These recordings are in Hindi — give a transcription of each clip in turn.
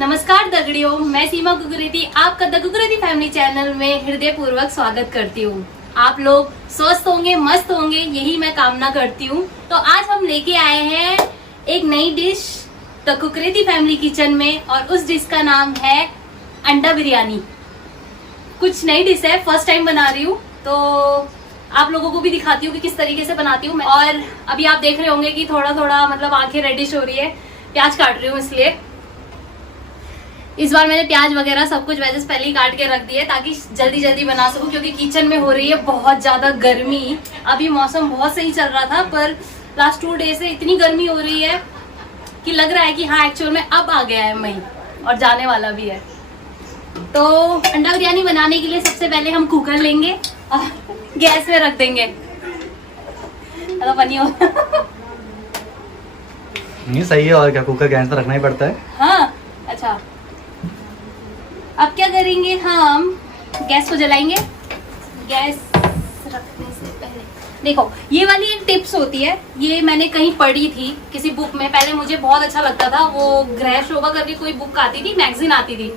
नमस्कार दगड़ियों, मैं सीमा कुकरेती आपका द कुकरेती फैमिली चैनल में हृदय पूर्वक स्वागत करती हूँ। आप लोग स्वस्थ होंगे, मस्त होंगे, यही मैं कामना करती हूँ। तो आज हम लेके आए हैं एक नई dish the Kukreti family kitchen में, और उस डिश का नाम है अंडा बिरयानी। कुछ नई डिश है, फर्स्ट टाइम बना रही हूँ, तो आप लोगों को भी दिखाती हूँ कि किस तरीके से बनाती हूँ मैं। और अभी आप देख रहे होंगे कि थोड़ा थोड़ा मतलब आंखें रेडिश हो रही है, प्याज काट रही हूँ। इसलिए इस बार मैंने प्याज वगैरह सब कुछ वेजेस पहले ही काट के रख दिए ताकि जल्दी जल्दी बना सकूं, क्योंकि किचन में हो रही है बहुत ज्यादा गर्मी। अभी मौसम बहुत सही चल रहा था, पर लास्ट 2 डे से इतनी गर्मी हो रही है कि लग रहा है कि हाँ एक्चुअल में अब आ गया है मई, और जाने वाला भी है। तो अंडा बिरयानी बनाने के लिए सबसे पहले हम कुकर लेंगे और गैस में रख देंगे। तो बनी हो नहीं सही है, और क्या, कुकर गैस पर रखना ही पड़ता है। हाँ अच्छा, अब क्या करेंगे, हम गैस को जलाएंगे। गैस रखने से पहले देखो, ये वाली एक टिप्स होती है, ये मैंने कहीं पढ़ी थी किसी बुक में। पहले मुझे बहुत अच्छा लगता था, वो गृह शोभा करके कोई बुक आती थी, मैगजीन आती थी,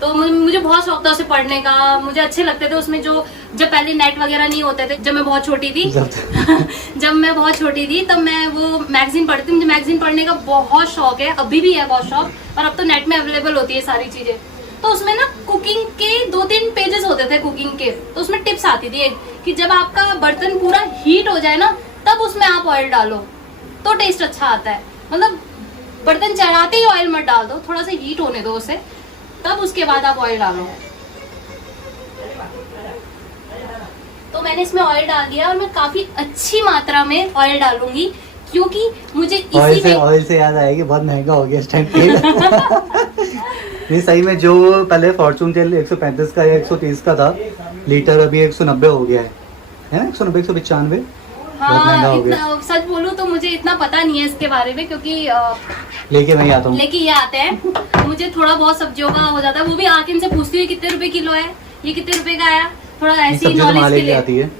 तो मुझे बहुत शौक था उसे पढ़ने का। मुझे अच्छे लगते थे उसमें जो, जब पहले नेट वगैरह नहीं होते थे, जब मैं बहुत छोटी थी जब मैं बहुत छोटी थी तब मैं वो मैगजीन पढ़ती थी। मुझे मैगजीन पढ़ने का बहुत शौक है, अभी भी है बहुत शौक, और अब तो नेट में अवेलेबल होती है सारी चीजें। तो उसमें ना कुकिंग के 2-3 पेजेस होते थे कुकिंग के, तो उसमें टिप्स आती थी कि जब आपका बर्तन पूरा हीट हो जाए ना, तब उसमें आप ऑयल डालो तो टेस्ट अच्छा आता है। मतलब बर्तन चढ़ाते ही ऑयल मत डाल दो, थोड़ा सा हीट होने दो उसे, तब उसके बाद आप ऑयल डालो। तो मैंने इसमें ऑयल डाल दिया, और मैं काफी अच्छी मात्रा में ऑयल डालूंगी, क्योंकि मुझे ऑयल से याद आएगी, बहुत महंगा हो गया इस टाइम तेल। नहीं सही में, जो पहले फॉर्चून तेल 135 का या 130 का था लीटर, अभी 190 हो गया है ना, 190 195। हाँ, सच बोलूं तो मुझे इतना पता नहीं है इसके बारे में, क्योंकि लेके मैं आता हूँ, लेके ये आते हैं। मुझे थोड़ा बहुत सब्जियों का हो जाता है, वो भी आके इनसे पूछती हूँ कितने रुपए किलो है, ये कितने रुपए का आया, थोड़ा ऐसी नॉलेज के लिए आती है।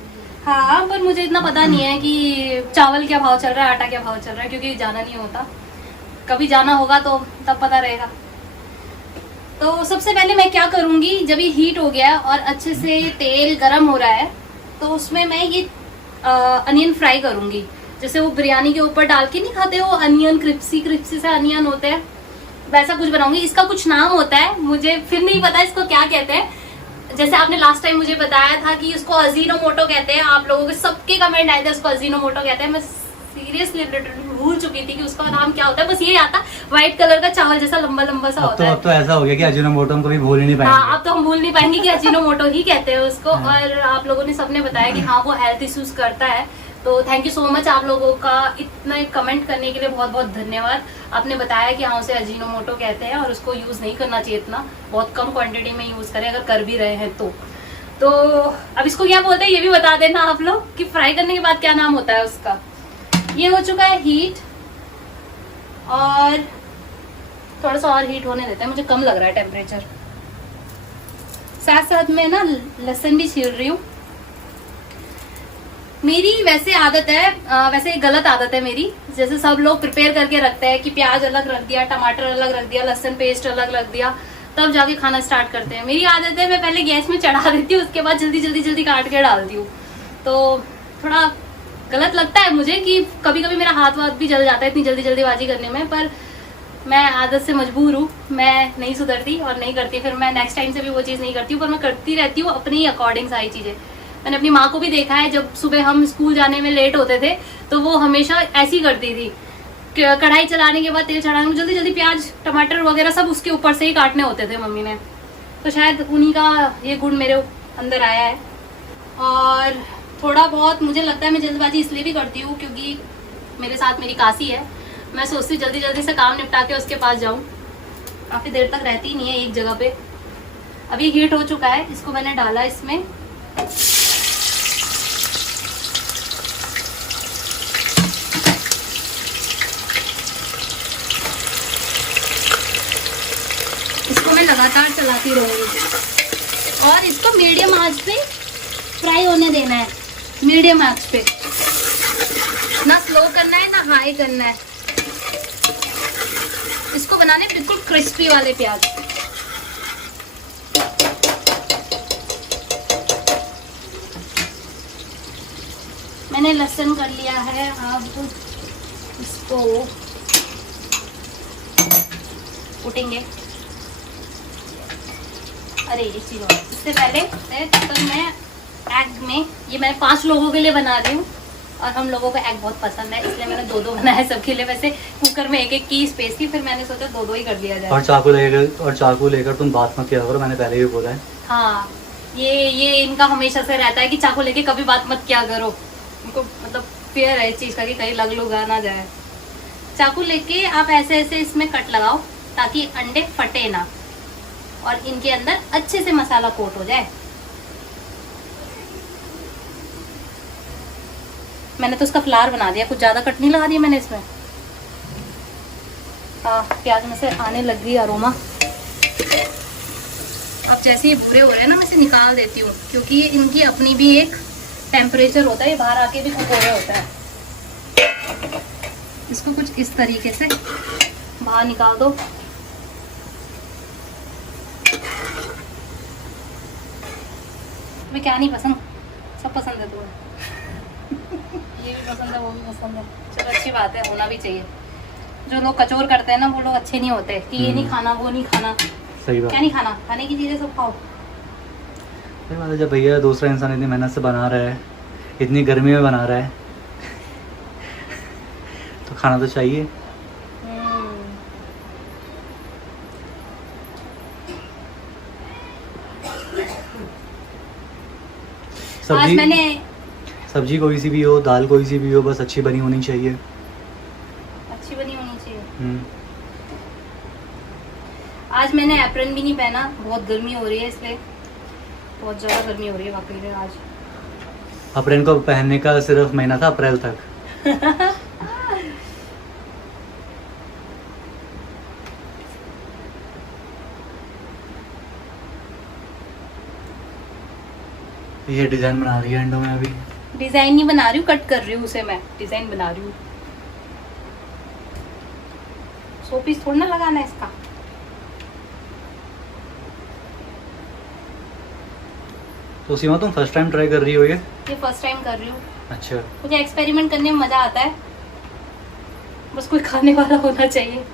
हाँ, पर मुझे इतना पता नहीं है कि चावल क्या भाव चल रहा है, आटा क्या भाव चल रहा है, क्योंकि जाना नहीं होता। कभी जाना होगा तो तब पता रहेगा। तो सबसे पहले मैं क्या करूंगी, जब ये हीट हो गया और अच्छे से तेल गरम हो रहा है, तो उसमें मैं ये अनियन फ्राई करूंगी। जैसे वो बिरयानी के ऊपर डाल के नहीं खाते, वो अनियन क्रिप्सी से अनियन होते हैं, वैसा कुछ बनाऊंगी। इसका कुछ नाम होता है, मुझे फिर नहीं पता इसको क्या कहते हैं। जैसे आपने लास्ट टाइम मुझे बताया था कि इसको अजीनोमोटो कहते हैं, आप लोगों के सबके कमेंट आए थे उसको अजीनोमोटो कहते हैं। मैं सीरियसली भूल चुकी थी कि उसका नाम क्या होता है, बस ये आता व्हाइट कलर का चावल जैसा लंबा लंबा सा होता है। अब तो ऐसा हो गया कि अजीनोमोटो हम कभी भूल ही नहीं पाएंगे। हाँ, अब तो हम भूल नहीं पाएंगे कि अजीनोमोटो ही कहते हैं उसको। और आप लोगों ने सबने बताया कि हाँ वो हेल्थ इश्यूज करता है, तो थैंक यू सो मच आप लोगों का इतना कमेंट करने के लिए, बहुत बहुत धन्यवाद। आपने बताया कि हाँ उसे अजीनोमोटो कहते हैं और उसको यूज नहीं करना चाहिए, इतना बहुत कम क्वांटिटी में यूज करें अगर कर भी रहे हैं तो अब इसको क्या बोलते हैं ये भी बता देना आप लोग, कि फ्राई करने के बाद क्या नाम होता है उसका। ये हो चुका है हीट, और थोड़ा सा और हीट होने देते हैं, मुझे कम लग रहा है टेम्परेचर। साथ साथ में ना लहसुन भी छील रही हूँ। मेरी वैसे आदत है, वैसे एक गलत आदत है मेरी, जैसे सब लोग प्रिपेयर करके रखते हैं कि प्याज अलग रख दिया, टमाटर अलग रख दिया, लहसुन पेस्ट अलग रख दिया, तब जाके खाना स्टार्ट करते हैं। मेरी आदत है मैं पहले गैस में चढ़ा देती हूँ, उसके बाद जल्दी काट के डालती हूँ। तो थोड़ा गलत लगता है मुझे कि कभी कभी मेरा हाथ वाथ भी जल जाता है इतनी जल्दीबाजी करने में, पर मैं आदत से मजबूर हूँ, मैं नहीं सुधरती और नहीं करती। फिर मैं नेक्स्ट टाइम से भी वो चीज़ नहीं करती हूँ, पर मैं करती रहती हूँ अपने ही अकॉर्डिंग सारी चीज़ें। मैंने अपनी माँ को भी देखा है, जब सुबह हम स्कूल जाने में लेट होते थे तो वो हमेशा ऐसी करती थी, कढ़ाई चलाने के बाद तेल चढ़ाने में जल्दी प्याज टमाटर वगैरह सब उसके ऊपर से ही काटने होते थे मम्मी ने। तो शायद उन्हीं का ये गुण मेरे अंदर आया है। और थोड़ा बहुत मुझे लगता है मैं जल्दबाजी इसलिए भी करती हूँ क्योंकि मेरे साथ मेरी काशी है, मैं सोचती हूँ जल्दी से काम निपटा के उसके पास जाऊँ। काफ़ी देर तक रहती ही नहीं है एक जगह पे। अब ये हीट हो चुका है, इसको मैंने डाला इसमें। इसको मैं लगातार चलाती रहूंगी और इसको मीडियम आंच पे फ्राई होने देना है, मीडियम आंच पे, ना स्लो करना है ना हाई करना है। इसको बनाने बिल्कुल क्रिस्पी वाले प्याज। मैंने लहसुन कर लिया है, अब इसको कूटेंगे। अरे एक चीज और, इससे पहले मैं एग में, ये मैं 5 लोगों के लिए बना रही हूँ और हम लोगों को एग बहुत पसंद है, इसलिए मैंने 2-2 बनाया है सबके लिए। वैसे कुकर में एक की स्पेस थी, फिर मैंने सोचा 2-2 ही कर दिया जाए। और चाकू लेकर तुम बात मत किया करो, मैंने पहले भी बोला है। हाँ, ये इनका हमेशा से रहता है कि चाकू लेके कभी बात मत किया करो। इनको मतलब फियर है इस चीज़ का कि कहीं लग लुगा ना जाए। चाकू लेके आप ऐसे ऐसे इसमें कट लगाओ ताकि अंडे फटे ना और इनके अंदर अच्छे से मसाला कोट हो जाए। मैंने तो उसका फ्लावर बना दिया, कुछ ज्यादा कट नहीं लगा दिया मैंने इसमें। प्याज में से आने लग गई अरोमा। अब जैसे ये भूरे हो रहे हैं ना, मैं इसे निकाल देती हूँ क्योंकि ये इनकी अपनी भी एक टेम्परेचर होता है, ये बाहर आके भी भूरे होता है। इसको कुछ इस तरीके से बाहर निकाल दो। मैं क्या नहीं पसंद, सब पसंद है तुम्हें। ये भी पसंद है, वो भी पसंद है। चलो अच्छी बात है, होना भी चाहिए। जो लोग कचोर करते हैं ना, वो लोग अच्छे नहीं होते कि ये नहीं खाना, वो नहीं खाना। सही बात। क्या नहीं खाना, खाने की चीजें सब खाओ। सही बात है, जब भैया दूसरा इंसान इतनी मेहनत से बना रहा है, इतनी गर्मी में बना रहा है, तो खाना तो चाहिए। आज मैंने सब्जी कोई सी भी हो, दाल कोई सी भी हो, बस अच्छी बनी होनी चाहिए। अच्छी बनी होनी चाहिए। आज मैंने एप्रन भी नहीं पहना, बहुत गर्मी हो रही है, इसलिए बहुत ज़्यादा गर्मी हो रही है वाकई में आज। अप्रैल को पहनने का सिर्फ महीना था, अप्रैल तक। ये डिजाइन बना रही है अंडों में। अभी डिजाइन नहीं बना रही हूँ, कट कर रही हूँ उसे, मैं डिजाइन बना रही हूँ। 100 पीस थोड़ा ना लगाना है इसका। तो सीमा तुम फर्स्ट टाइम ट्राई कर रही हो ये फर्स्ट टाइम कर रही हूँ। अच्छा, मुझे एक्सपेरिमेंट करने में मजा आता है, बस कोई खाने वाला होना चाहिए।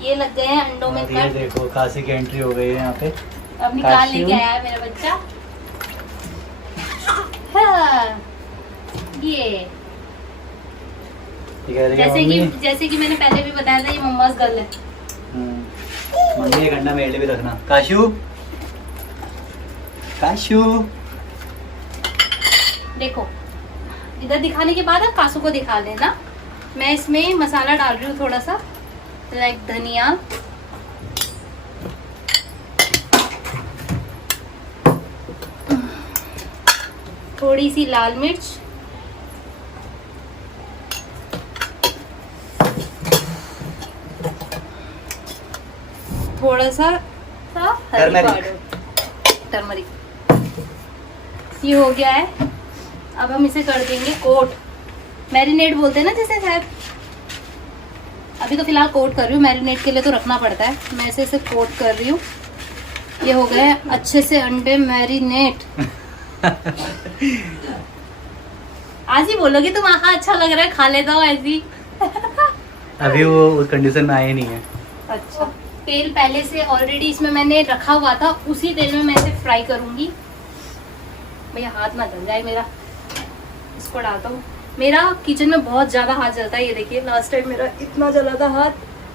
ये लग गए हैं अंडों में और ये कट। देखो काशी की एंट्री हो गई है यहाँ पे। अब निकाल लेके आया है मेरा बच्चा। हाँ, ये जैसे कि मैंने पहले भी बताया था, ये मम्मास गर्ल है। मम्मी एक अंडा मेरे लिए भी रखना। काशू काशू देखो, इधर दिखाने के बाद आप कासू को दिखा लेना। मैं इसमें मसाला डाल रही हूँ थोड़ा सा, लाइक धनिया, थोड़ी सी लाल मिर्च, थोड़ा सा हल्दी पाउडर, टर्मरिक। ये हो गया है। अब हम इसे कर देंगे कोट। मैरिनेट बोलते हैं ना जैसे, शायद अभी तो फिलहाल कोट कर रही हूँ, मैरिनेट के लिए तो रखना पड़ता है। मैं इसे कोट कर रही हूँ। ये हो गए अच्छे से अंडे मैरिनेट। आज ही बोलोगे तुम, आहा अच्छा लग रहा है, खा लेता हूँ ऐसी। अभी वो उस कंडीशन में आए नहीं है। अच्छा, तेल पहले से ऑलरेडी इसमें मैंने रखा हुआ था, उसी तेल में मैं इसे फ्राई करूंगी। भैया हाथ ना जल जाए मेरा। इसको डालता हूँ। मेरा किचन में बहुत ज्यादा हाथ जलता है, ये देखिए लास्ट टाइम मेरा इतना जला था हाथ,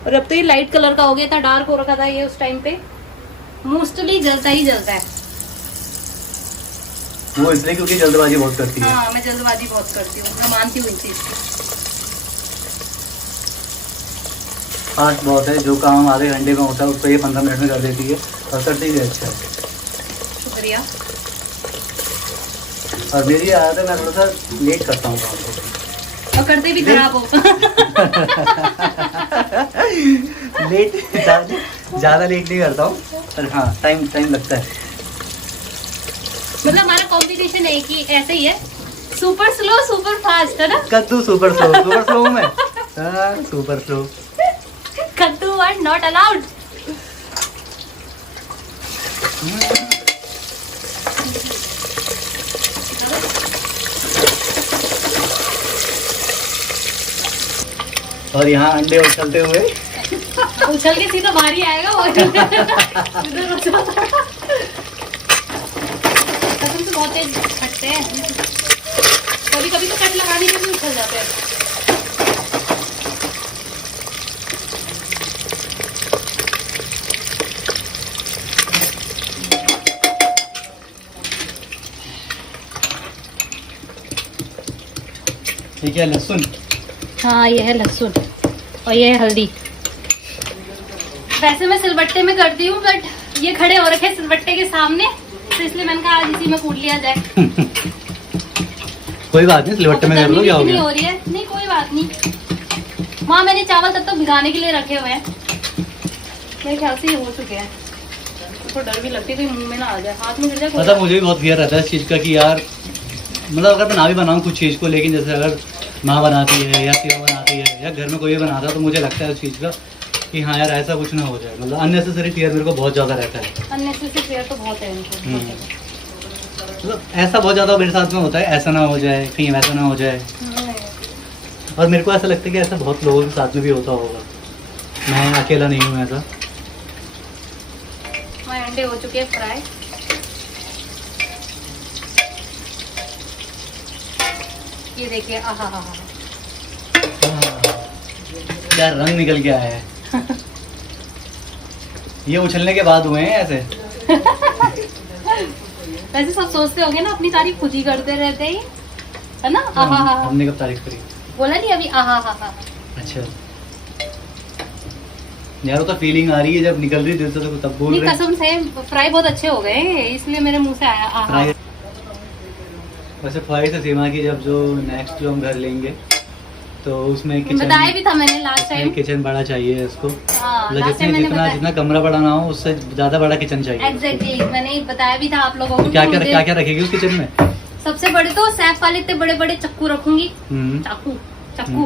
और अब तो ये लाइट कलर का हो गया था, डार्क हो रखा था ये उस टाइम पे। मोस्टली जलता ही जलता है वो, इसलिए क्योंकि जल्दबाजी बहुत करती है। हाँ, मैं जल्दबाजी बहुत करती हूँ, मैं मानती हूँ इन चीज को। फास्ट बहुत है, जो काम आधे घंटे में होता है उसको ये 15 मिनट में कर देती है, और करती भी अच्छा है। शुक्रिया। और मेरी आदत है, मैं थोड़ा सा लेट करता हूँ काम को, और करते भी खराब हो। लेट ज़्यादा लेट नहीं करता हूँ, पर हाँ टाइम लगता है। मतलब हमारा कॉम्बिनेशन एक ही ऐसे ही है, सुपर स्लो सुपर फास्ट है ना। कद्दू सुपर स्लो में सुपर स्लो। कद्दू आर नॉट अलाउड। और यहाँ अंडे उछलते हुए उछल के सीधा बाहर ही आएगा वो। इधर उछल कसम से बहुत तेज फटते हैं, कभी कभी तो कट लगाने के भी उछल जाते हैं। ठीक है, लहसुन। हाँ ये है लहसुन और ये है हल्दी। वैसे मैं सिलबट्टे में करती हूँ बट ये खड़े हो रखे हैं सिलबट्टे के सामने, तो इसलिए मैंने कहा आज इसी में कूट लिया जाए। कोई बात नहीं, सिलबट्टे में कर लो, क्या हो नहीं गया। हो रही है, नहीं कोई बात नहीं। माँ मैंने चावल तब तक भिगाने के लिए रखे हुए हैं, मेरे ख्याल से ये हो चुके हैं। तो डर भी लगती है कहीं मुंह में ना आ जाए, हाथ में गिर जाए। मतलब मुझे भी बहुत फियर रहता है इस चीज़ का कि यार मतलब अगर मैं ना भी बनाऊँ कुछ चीज़ को, लेकिन जैसे अगर माँ बनाती है या सिवा बनाती है या घर में कोई भी बनाता है तो मुझे लगता है उस चीज़ का कि हाँ यार ऐसा कुछ ना हो जाए। मतलब अननेसेसरी फियर मेरे को बहुत ज़्यादा रहता है। अननेसेसरी फियर तो बहुत है इनको। मतलब ऐसा बहुत ज़्यादा मेरे साथ में होता है, ऐसा ना हो जाए, कहीं वैसा ना हो जाए। और मेरे को ऐसा लगता है कि ऐसा बहुत लोगों के साथ में भी होता होगा, मैं अकेला नहीं हूँ ऐसा। हमारे अंडे हो चुके हैं फ्राई। ये देखिए, आहा हा हा, क्या रंग निकल के आया है। ये उछलने के बाद हुए हैं ऐसे। वैसे सब सोचते होंगे ना अपनी तारीफ खुद ही करते रहते हैं, है ना। आहा हा हा, हमने कब तारीफ करी? बोला नहीं अभी आहा हा हा। अच्छा यार वो तो फीलिंग आ रही है जब निकल रही दिल से, तो तब बोल नहीं रहे कसम से फ्राई बहुत अच्छे हो गए इसलिए मेरे मुंह से आया आहा। फ्राई। वैसे ख्वाहिश है सीमा की जब जो नेक्स्ट जो हम घर लेंगे तो उसमें किचन, बताया भी था मैंने लास्ट टाइम। किचन बड़ा चाहिए इसको। हाँ, मतलब लास्ट टाइम मैंने जितना बताया। जितना कमरा बड़ा ना हो उससे ज्यादा बड़ा किचन चाहिए। एग्जैक्टली मैंने बताया भी था आप लोगों को। क्या कि क्या मुझे क्या क्या रखेगी उस किचन में? सबसे बड़े तो सैफ वाले इतने बड़े बड़े चक्कू रखूंगी। चाकू हम्म।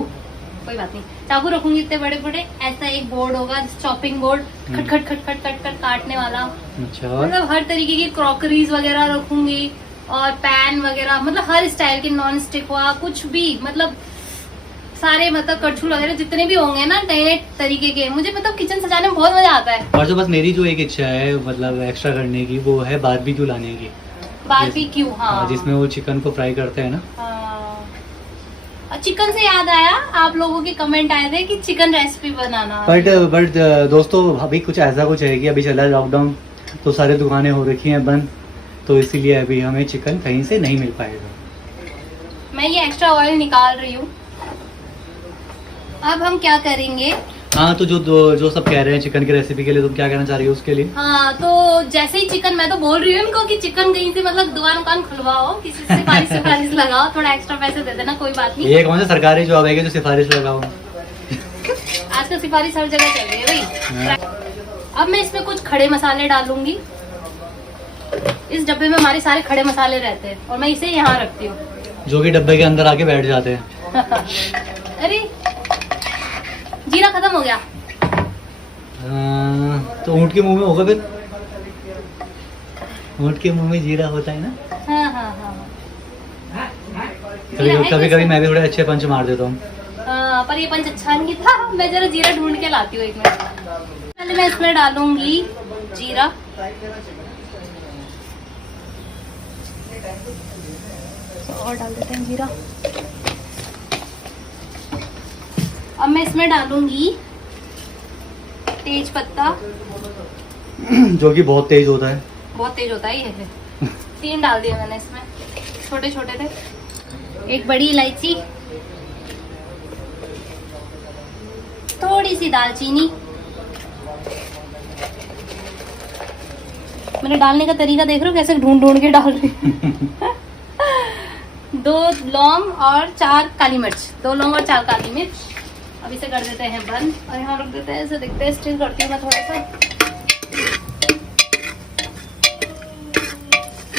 कोई बात नहीं, चाकू रखूंगी इतने बड़े बड़े। ऐसा एक बोर्ड होगा चॉपिंग बोर्ड, खट खट खट खट खट खट काटने वाला। अच्छा। मतलब हर तरीके की क्रॉकरीज वगैरह रखूंगी और पैन वगैरह, मतलब हर स्टाइल के, नॉन स्टिक हुआ कुछ भी, मतलब सारे मतलब कड़छुल वगैरह जितने भी होंगे ना नए तरीके के। मुझे मतलब किचन सजाने में बहुत मजा आता है। और जो बस मेरी जो एक इच्छा है मतलब एक्स्ट्रा करने की, वो है बारबेक्यू लाने की। बारबेक्यू, हाँ, जिसमें वो चिकन को फ्राई करते हैं ना। हाँ। चिकन से याद आया, आप लोगों के कमेंट आए थे कि चिकन रेसिपी बनाना। बट दोस्तों अभी कुछ ऐसा कुछ है कि अभी चला है लॉकडाउन, तो सारी दुकानें हो रखी हैं बंद, तो इसीलिए अभी हमें चिकन कहीं से नहीं मिल पाएगा। मैं ये एक्स्ट्रा ऑयल निकाल रही हूँ। अब हम क्या करेंगे? हाँ तो जो सब कह रहे हैं चिकन की रेसिपी के लिए, तुम क्या कहना चाह रही हो उसके लिए? हाँ तो जैसे ही चिकन, मैं तो बोल रही हूँ इनको कि चिकन कहीं से मतलब दुकान खुलवाओ, किसी से सिफारिश लगाओ, थोड़ा एक्स्ट्रा पैसे दे देना, कोई बात नहीं। ये कौन सा सरकारी जॉब है कि जो सिफारिश लगाओ? आजकल सिफारिश हर जगह चल रही है भाई। अब मैं इसमें कुछ खड़े मसाले डालूंगी। इस डब्बे में हमारे सारे खड़े मसाले रहते हैं और मैं इसे यहाँ रखती हूँ, जो कि डब्बे के अंदर आके बैठ जाते हैं। अरे जीरा खत्म हो गया। तो ऊँट के मुंह में होगा फिर? ऊँट के मुंह में जीरा होता है ना। हाँ हाँ हाँ, कभी कभी मैं भी थोड़े अच्छे पंच मार देता हूँ। पर ये पंच अच्छा नहीं था। मैं जरा जीरा ढूंढ के लाती हूँ एक मिनट। पहले मैं इसमें डालूंगी जीरा। और डाल देते हैं जीरा। अब मैं इसमें डालूंगी तेज पत्ता, जो कि बहुत तेज होता है। बहुत तेज होता है ये। 3 डाल दिए मैंने इसमें, छोटे छोटे थे। एक बड़ी इलायची, थोड़ी सी दालचीनी। मैंने डालने का तरीका देख रहे हो कैसे ढूंढ ढूंढ के डाल रही हूँ। 2 लौंग और 4 काली मिर्च, 2 लौंग और 4 काली मिर्च। अब इसे कर देते हैं बंद और यहाँ रख देते हैं। ऐसे देखते हैं, स्टिर करती हूँ मैं थोड़ा सा।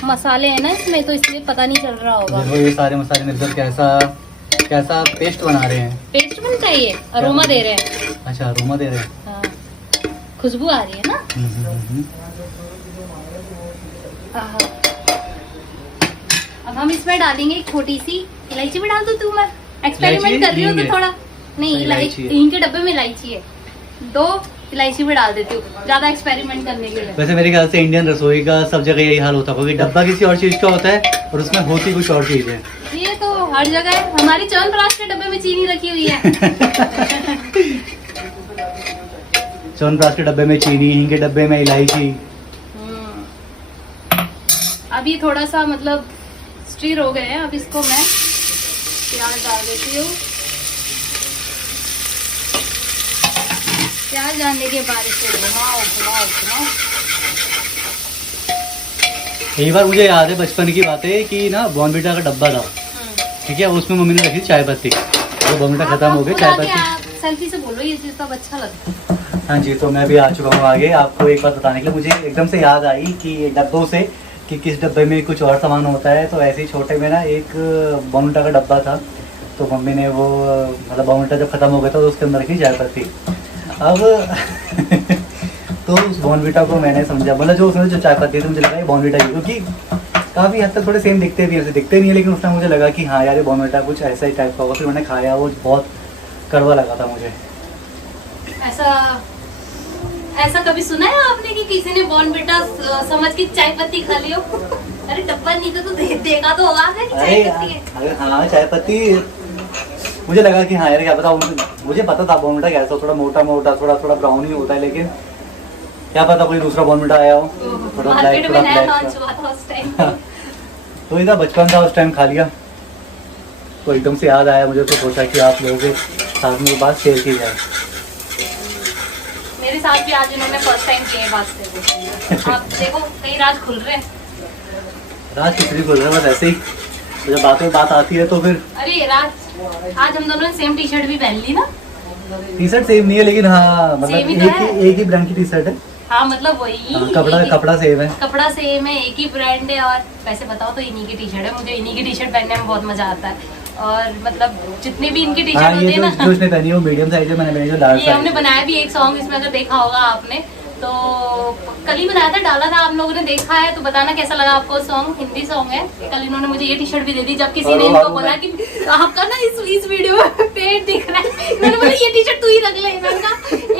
मसाले हैं ना इसमें, तो इसलिए पता नहीं चल रहा होगा। देखो ये सारे मसाले मिलकर कैसा कैसा पेस्ट बना रहे हैं। पेस्ट बनता है ये, अरोमा दे रहे हैं। अच्छा अरोमा दे रहे हैं। हाँ, खुशबू आ रही है ना। आहा। अब हम इसमें डालेंगे एक छोटी सी इलायची भी डाल दो तू। मैं एक्सपेरिमेंट कर रही हूँ तो थोड़ा नहीं, इलायची इनके डब्बे में इलायची है, 2 इलायची भी डाल देती हूँ, ज्यादा एक्सपेरिमेंट करने के लिए। वैसे मेरे ख्याल से इंडियन रसोई का सब जगह यही हाल होता है, क्योंकि डब्बा किसी और चीज का होता है और उसमें होती कुछ और चीज है। ये तो हर जगह है। हमारी च्यवनप्राश के डब्बे में चीनी रखी हुई है। च्यवनप्राश के डब्बे में चीनी, हिंग के डब्बे में इलायची। अभी थोड़ा सा मतलब स्टीर हो गए हैं, अब इसको मैं प्याज डाल देती हूँ। प्याज डालने के बाद इसे घुमाओ घुमाओ घुमाओ। एक बार मुझे याद है बचपन की बातें कि ना बॉर्नविटा का डब्बा था, ठीक है, उसमें मम्मी ने रखी चाय पत्ती। तो बॉर्नविटा खत्म हो गई, चाय पत्ती सेल्फी से बोलो, ये चीज तो अच्छा लगता है। हाँ जी, तो मैं भी आ चुका हूँ आगे। आपको एक बात बताने के लिए मुझे एकदम से याद आई कि डब्बों से कि किस डब्बे में कुछ और सामान होता है। तो ऐसे ही छोटे में ना एक बॉर्नविटा का डब्बा था, तो मम्मी ने वो मतलब बॉर्नविटा जब खत्म हो गया था तो उसके अंदर रखी चाय पत्ती। अब तो उस बॉर्नविटा को मैंने समझा, मतलब जो उसमें जो चाय पत्ती थी मुझे लगा ये बॉर्नविटा की, क्योंकि काफ़ी हद तक थोड़े सेम दिखते भी, ऐसे दिखते नहीं है, लेकिन उस टाइम मुझे लगा कि हाँ यार ये बॉर्नविटा कुछ ऐसा ही टाइप का होगा। फिर मैंने खाया, वो बहुत कड़वा लगा था मुझे। ऐसा कभी सुना है आपने कि किसी ने बॉर्नविटा समझ के चाय पत्ती खा लियो? अरे डब्बा नहीं तो देखा तो होगा कि चाय पत्ती है। अरे हाँ चाय पत्ती, मुझे लगा कि हाँ यार क्या पता, मुझे पता था बॉर्नविटा कैसा थोड़ा मोटा मोटा थोड़ा थोड़ा ब्राउन ही होता है, लेकिन क्या पता कोई दूसरा बॉर्नविटा आया हो थोड़ा ब्लैक थोड़ा ब्लैक। तो इधर बचपन था, उस टाइम खा लिया, तो एकदम से याद आया मुझे, तो सोचा कि आप लोगों के साथ में बात शेयर की जाए। मेरे साथ भी आज इन्होंने फर्स्ट टाइम किए बात से। आप देखो कई राज खुल रहे हैं। राज कितनी खुल रहा है, बस ऐसे ही जब बात आती है तो फिर। अरे राज, आज हम दोनों ने सेम टी शर्ट भी पहन ली ना। टी शर्ट सेम नहीं है, लेकिन हाँ मतलब एक ही ब्रांड की टी शर्ट है। हाँ मतलब वही कपड़ा सेम है, कपड़ा सेम है, एक ही ब्रांड है। और वैसे बताओ तो इन्हीं की टी शर्ट है, मुझे इन्हीं की टी शर्ट पहनने में बहुत मजा आता है। और मतलब जितने भी इनकी टी शर्ट होते हैं ना, जो उसने पहनी है वो मीडियम साइज है, मैंने जो लार्ज ये हमने बनाया भी एक सॉन्ग इसमें, अगर देखा होगा आपने तो कल ही बनाया था, डाला था, आप लोगों ने देखा है तो बताना कैसा लगा आपको। सॉन्ग हिंदी सॉन्ग है। कल इन्होंने मुझे ये टी शर्ट भी दे दी, जब किसी ने इनको बोला कि आपका ना इस वीडियो में पेट दिख रहा है, मैंने बोला ये टी शर्ट तू ही रख ले। मैंने कहा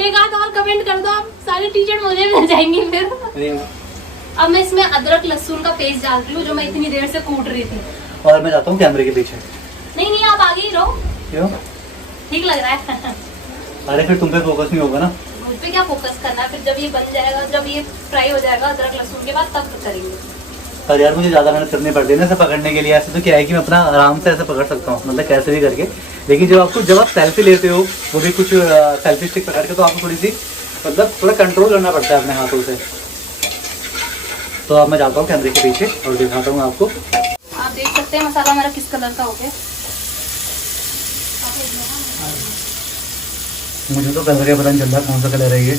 एक आध और कमेंट कर दो, आप सारी टी शर्ट मुझे मिल जाएंगी फिर। अब मैं इसमें अदरक लहसुन का पेस्ट डाल रही हूँ, जो मैं इतनी देर से कूट रही थी। और मैं जाता हूँ कैमरे के पीछे। नहीं आप आगे ही रहो। क्यों? ठीक लग रहा है। अरे फिर तुम पे फोकस नहीं होगा ना। मुझ पे क्या फोकस करना है, फिर जब ये बन जाएगा, जब ये फ्राई हो जाएगा अदरक लहसुन के बाद, तब करेंगे। पर यार मुझे ज़्यादा मेहनत करनी पड़ती है ना ऐसे पकड़ने के लिए। ऐसे तो क्या है कि मैं अपना आराम से ऐसे पकड़ सकता हूँ, मतलब कैसे भी करके, लेकिन जब आप सेल्फी लेते हो, वो भी कुछ सेल्फी स्टिक पकड़ के, तो आपको थोड़ी सी मतलब थोड़ा कंट्रोल करना पड़ता है अपने हाथों से। तो अब मैं जाता हूँ कैमरे के पीछे और दिखाता हूँ आपको। आप देख सकते हैं मसाला हमारा किस कलर का हो गया। मुझे तो कलर का पता नहीं चल रहा कौन सा कलर है ये।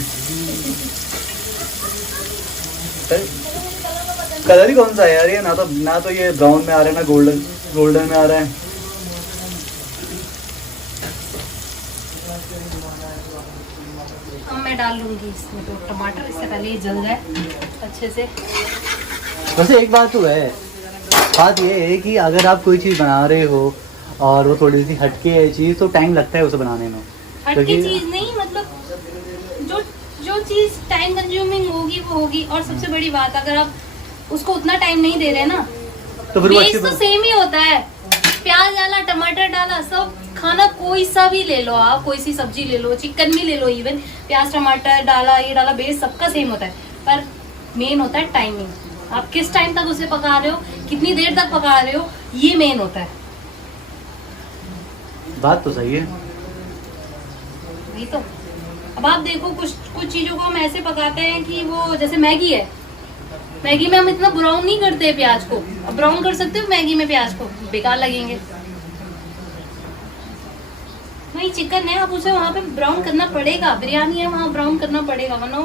कलर ही कौन सा है यार ये, ना तो ये ब्राउन में आ रहा है, ना गोल्डन में आ रहा है। अब मैं डाल लूंगी इसमें तो टमाटर, इससे पहले ये जल जाए अच्छे से। वैसे एक बात तो है, बात ये है कि अगर आप कोई चीज़ बना रहे हो और वो थोड़ी सी हटके है चीज़, तो टाइम लगता है उसे बनाने में। हटके चीज नहीं, मतलब जो चीज टाइम कंज्यूमिंग होगी वो होगी। और सबसे बड़ी बात, अगर आप उसको उतना टाइम नहीं दे रहे ना, तो फिर बेस तो सेम ही होता है। प्याज डाला, टमाटर डाला, सब खाना कोई सा भी ले लो आप, कोई सी सब्जी ले लो, चिकन भी ले लो, इवन प्याज टमाटर डाला, ये डाला, बेस सबका सेम होता है। पर मेन होता है टाइमिंग। आप किस टाइम तक उसे पका रहे हो, कितनी देर तक पका रहे हो, ये मेन होता है। बात तो सही है। वही तो। अब आप देखो कुछ चीजों को हम ऐसे पकाते हैं कि वो, जैसे मैगी है, मैगी में हम इतना ब्राउन नहीं करते प्याज को। अब ब्राउन कर सकते हो मैगी में प्याज को, बेकार लगेंगे। वही चिकन है, आप उसे वहाँ पे ब्राउन करना पड़ेगा। बिरयानी है, वहाँ ब्राउन करना पड़ेगा, वरना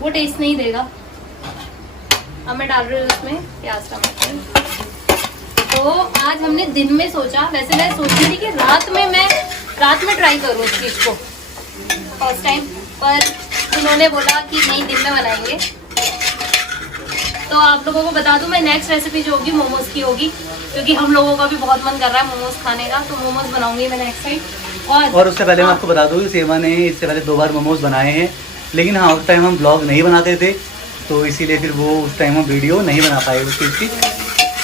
वो टेस्ट नहीं देगा। अब मैं डाल रही हूँ इसमें प्याज टमाटर। तो आज हमने दिन में सोचा, वैसे मैं सोची थी कि रात में ट्राई करूँ इस चीज़ को फर्स्ट टाइम, पर उन्होंने बोला कि नहीं दिन में बनाएंगे। तो आप लोगों को बता दूं, मैं नेक्स्ट रेसिपी जो होगी मोमोज की होगी, क्योंकि हम लोगों का भी बहुत मन कर रहा है मोमोज खाने का, तो मोमोज बनाऊंगी मैं नेक्स्ट टाइम। और उससे पहले मैं आपको बता दूँ, सीमा ने इससे पहले 2 बार मोमोज बनाए हैं, लेकिन हाँ उस टाइम हम ब्लॉग नहीं बनाते थे, तो इसीलिए फिर वो उस टाइम हम वीडियो नहीं बना पाए उस चीज़ की।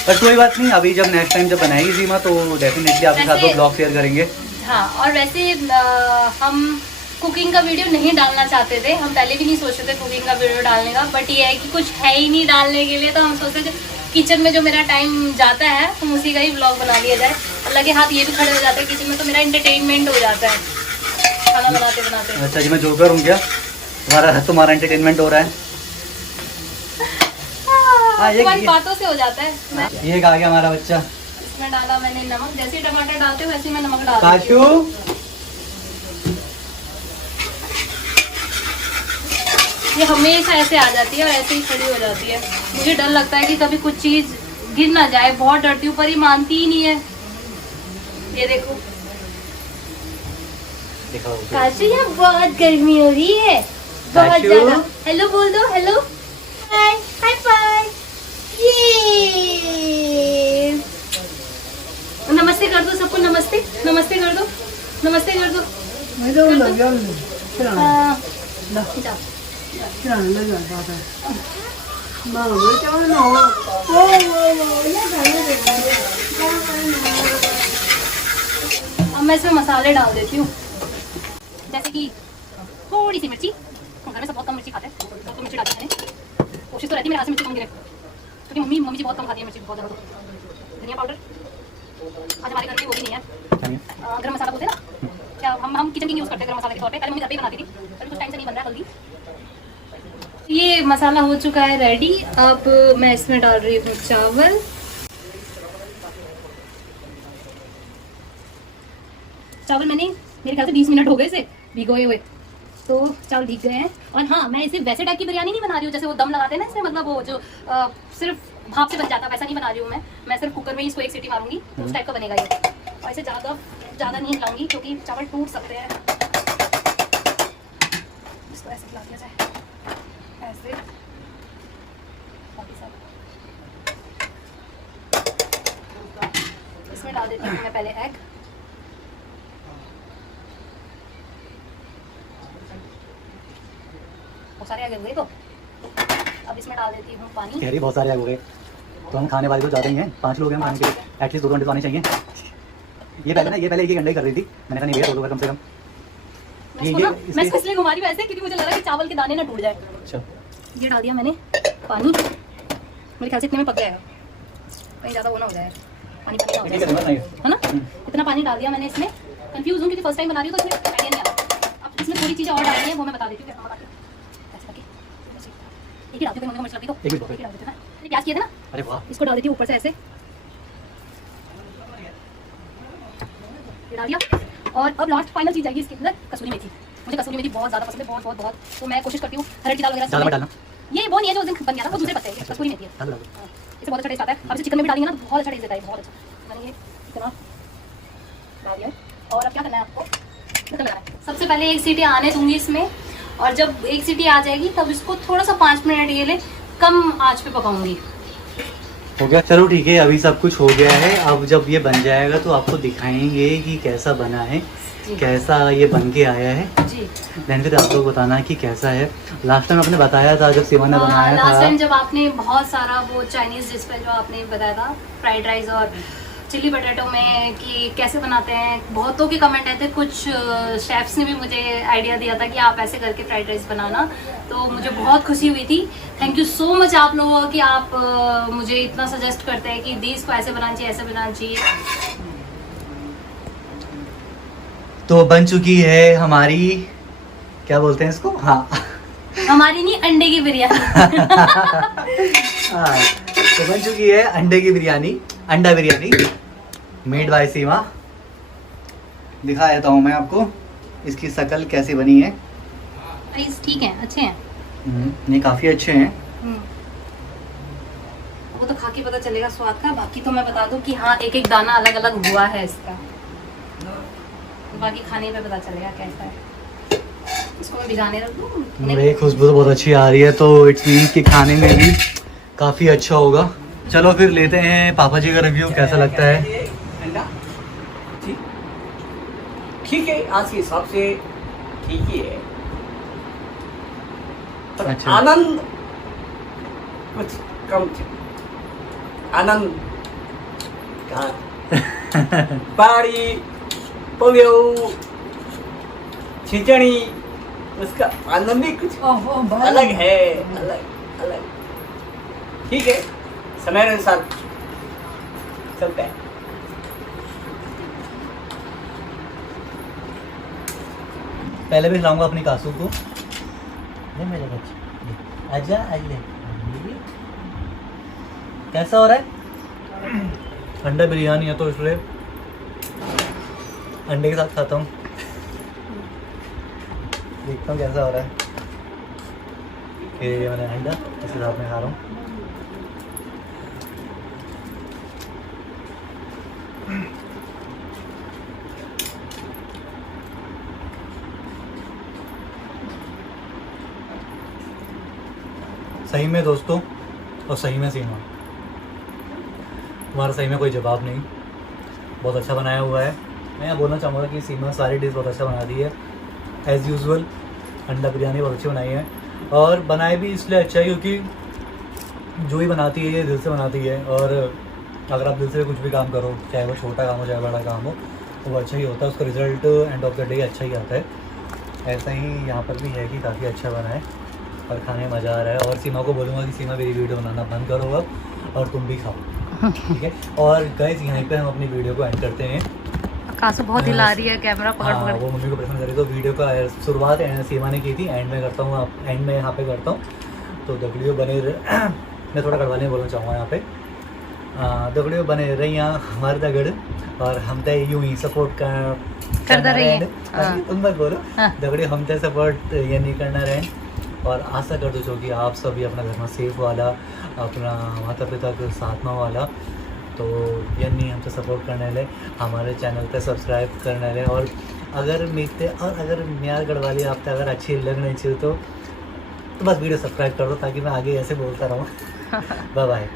पर कोई बात नहीं, अभी जब नेक्स्ट टाइम जब बनाएगी सीमा तो डेफिनेटली आपके साथ वो ब्लॉग शेयर करेंगे। हाँ, और वैसे हम कुकिंग का वीडियो नहीं डालना चाहते थे, हम पहले भी नहीं सोचे थे कुकिंग का वीडियो डालने का, बट ये है कि कुछ है ही नहीं डालने के लिए, तो हम सोचते थे किचन में जो मेरा टाइम जाता है हम उसी का ही ब्लॉग बना लिया जाए। अल्लाह के हाथ ये भी खड़े हो जाते हैं किचन में, तो मेरा एंटरटेनमेंट हो जाता है खाना बनाते बनाते। अच्छा जी, मैं जोकर हूँ क्या? तुम्हारा एंटरटेनमेंट हो रहा है? तुम्हारी बातों से हो जाता है। ये कहा गया हमारा बच्चा। इसमें डाला मैंने नमक, जैसे ही टमाटर डालते हो वैसे ही मैं नमक डाल देती काशू, हूँ। ये हमेशा ऐसे आ जाती है और ऐसे ही खड़ी हो जाती है। मुझे डर लगता है कि कभी कुछ चीज गिर ना जाए, बहुत डरती हूँ, पर ये मानती ही नहीं है। ये देखो काशू, यहाँ बहुत गर्मी हो रही है, बहुत ज्यादा। हेलो बोल दो, हेलो हाय हाय बाय, ये नमस्ते कर दो सबको, नमस्ते नमस्ते कर दो, नमस्ते कर दो। अब मैं इसमें मसाले डाल देती हूँ, जैसे कि थोड़ी सी मिर्ची, घर में सब बहुत कम मिर्ची खाते हैं, बहुत कम मिर्ची डालते हैं। कोशिश तो रहती है मेरे हाथ से मिर्ची कम गिरे, क्योंकि मम्मी जी बहुत कम खाती है मिर्ची, बहुत ज़्यादा। धनिया पाउडर, आज हमारे घर में वो भी नहीं है, गरम मसाला बोलते हैं ना, क्या हम किचन किंग यूज़ करते हैं गरम मसाले के तौर पे। पहले मम्मी घर पे ही बनाती थी, अभी कुछ टाइम से नहीं बन रहा है जल्दी। ये मसाला हो चुका है रेडी। अब मैं इसमें डाल रही हूँ चावल। चावल मैंने मेरे ख्याल से 20 मिनट हो गए इसे भिगोए हुए, तो चावल भीग गए हैं। और हाँ, मैं इसे वैसे टाइप की बिरयानी नहीं बना रही हूँ जैसे वो दम लगाते हैं ना इसमें, मतलब वो जो सिर्फ भाप से बन जाता, वैसा नहीं बना रही हूँ मैं सिर्फ कुकर में ही इसको 1 सीटी मारूंगी, तो उस टाइप का बनेगा ये। और इसे ज़्यादा नहीं हिलाऊंगी क्योंकि चावल टूट सकते हैं। इसको ऐसे हिला दिया जाए, ऐसे। इसमें डाल देती हूँ मैं पहले एग। बहुत सारे एग हो गए, तो अब इसमें डाल देती हूँ पानी। कह रही बहुत सारे एग हो गए, तो हम खाने वाले तो ज़्यादा ही हैं, 5 लोग हैं खाने के लिए, एटलीस्ट 2 अंडे तो आने चाहिए। ये पहले एक अंडा ही कर रही थी, मैंने कहा नहीं भैया 2 कम से कम। मैं इसको इसलिए घुमा रही हूँ ऐसे क्योंकि मुझे लगा कि चावल के दाने ना टूट जाए। अच्छा, ये डाल दिया मैंने पानी, मेरे ख्याल से इतने में पक जाएगा, कहीं ज़्यादा वो ना हो जाए, पानी ना हो जाए, है ना। इतना पानी डाल दिया मैंने इसमें। कंफ्यूज हूँ क्योंकि फर्स्ट टाइम बना रही हूँ, तो इसमें आइडिया नहीं आ रहा। अब इसमें थोड़ी चीज़ें और डालनी है, वो मैं बता देती हूँ। एक ही डालती हूँ, मिर्च लगी तो एक ही डाल देती हूँ ना। प्याज किए थे ना, अरे वाह, इसको डाल देती हूँ ऊपर से ऐसे, ये डाल दिया। और अब लास्ट फाइनल चीज़ आएगी इसके अंदर, कसूरी मेथी। मुझे कसूरी मेथी बहुत ज़्यादा पसंद है, बहुत बहुत बहुत। तो मैं कोशिश करती हूँ हर की दाल वगैरह डालना। ये वो नहीं है जो उस दिन बन गया था, वो दूसरे पत्ते हैं, कसूरी मेथी है। इसे बहुत अच्छा टेस्ट आता है। अब इसे चिकन में भी डालेंगे ना तो बहुत अच्छा टेस्ट देता है, बहुत अच्छा। मैंने ये इतना डाल दिया। और अब क्या करना है आपको, ढक्कन लगाना है। सबसे पहले 1 सीटी आने दूंगी इसमें, और जब 1 सीटी आ जाएगी तब इसको थोड़ा सा 5 मिनट के लिए कम आंच पे पकाऊंगी। हो गया, चलो ठीक है, अभी सब कुछ हो गया है। अब जब ये बन जाएगा तो आपको दिखाएंगे कि कैसा बना है, कैसा ये बन के आया है जी। देन फिर आप लोग बताना कि कैसा है। लास्ट टाइम आपने बताया था जब सीमा ने बनाया था, लास्ट टाइम जब आपने बहुत सारा वो चाइनीज डिश पे जो आपने बताया था फ्राइड राइस और चिली पटेटो में कि कैसे बनाते हैं, बहुतों के कमेंट आए थे। कुछ शेफ्स ने भी मुझे आइडिया दिया था कि आप ऐसे करके फ्राइड राइस बनाना, तो मुझे बहुत खुशी हुई थी। थैंक यू सो मच आप लोगों कि आप मुझे इतना सजेस्ट करते हैं कि दी इसको ऐसे बनाना चाहिए, ऐसे बनाना चाहिए। तो बन चुकी है हमारी, क्या बोलते हैं इसको, हाँ हमारी नहीं, अंडे की बिरयानी। हाँ, तो बन चुकी है अंडे की बिरयानी, अंडा बिरयानी मेड बाय सीमा। दिखा देता हूँ मैं आपको इसकी शक्ल कैसी बनी है। राइस ठीक है, अच्छे हैं। ये काफ़ी अच्छे हैं। तो खा के पता चलेगा स्वाद का। बाकी तो मैं बता दूं कि हाँ एक एक दाना अलग अलग हुआ है इसका, बाकी खाने पे पता चलेगा कैसा है। इसको मैं भिगाने रख दूं। मेरी खुशबू तो बहुत अच्छी आ रही है, तो इट्स मीन कि खाने में भी काफ़ी अच्छा होगा। चलो फिर लेते हैं पापा जी का रिव्यू, कैसा लगता है। अंडा ठीक है, आज के हिसाब से ठीक ही है, पर अच्छा। आनंद कुछ कम थे। आनंद कहाँ पारी पोलियो खिचड़ी, उसका आनंद ही कुछ अलग है, अलग अलग। ठीक है, समय अनुसार चलता है। पहले भी खिलाऊंगा अपनी कासू को। ले मेरे बच्चे, आजा आजा। कैसा हो रहा है? अंडा बिरयानी है तो इसलिए अंडे के साथ खाता हूँ। देखता हूँ कैसा हो रहा है। ये मैंने अंडा इसके साथ में खा रहा हूँ। सही में दोस्तों, और सही में सीमा, तुम्हारा सही में कोई जवाब नहीं, बहुत अच्छा बनाया हुआ है। मैं यहाँ बोलना चाहूँगा कि सीमा सारी डिश बहुत अच्छा बनाती है एज़ यूजुअल। अंडा बिरयानी बहुत अच्छी बनाई है, और बनाए भी इसलिए अच्छा है क्योंकि जो ही बनाती है ये दिल से बनाती है। और अगर आप दिल से कुछ भी काम करो, चाहे वो छोटा काम हो चाहे बड़ा काम हो, तो वो अच्छा ही होता है, उसका result end of the day अच्छा ही आता है। ऐसा ही यहाँ पर भी है कि काफ़ी अच्छा बना है और खाने में मज़ा आ रहा है। और सीमा को बोलूँगा कि सीमा मेरी वीडियो बनाना बंद करो अब, और तुम भी खाओ, ठीक है। और गाइस यहीं पे हम अपनी वीडियो को एंड करते हैं। कासू बहुत हिला रही है कैमरा पकड़ हाँ, पकड़। वो मम्मी को पसंद करी, तो वीडियो का शुरुआत सीमा ने की थी, एंड में करता हूँ, एंड में यहाँ पे करता हूँ। तो द वीडियो बने मैं थोड़ा गढ़वाली में बोलना चाहूँगा यहाँ पे। द वीडियो बने रही यहाँ हमारे दगड़, और हम तो यूँ ही सपोर्ट करता रहिए। तुम मत बोलो, हाँ। दगड़े हम तो सपोर्ट ये नहीं करना रहे। और आशा कर दो कि आप सभी अपना घर में सेफ वाला, अपना माता पिता के साथ में वाला, तो ये नहीं हमसे सपोर्ट करने ले, हमारे चैनल पे सब्सक्राइब करने ले। और अगर मिलते, और अगर म्यार गढ़वाली आप अगर अच्छी लगनी चाहिए तो बस वीडियो सब्सक्राइब कर दो, ताकि मैं आगे ऐसे बोलता रहूँ। Bye bye.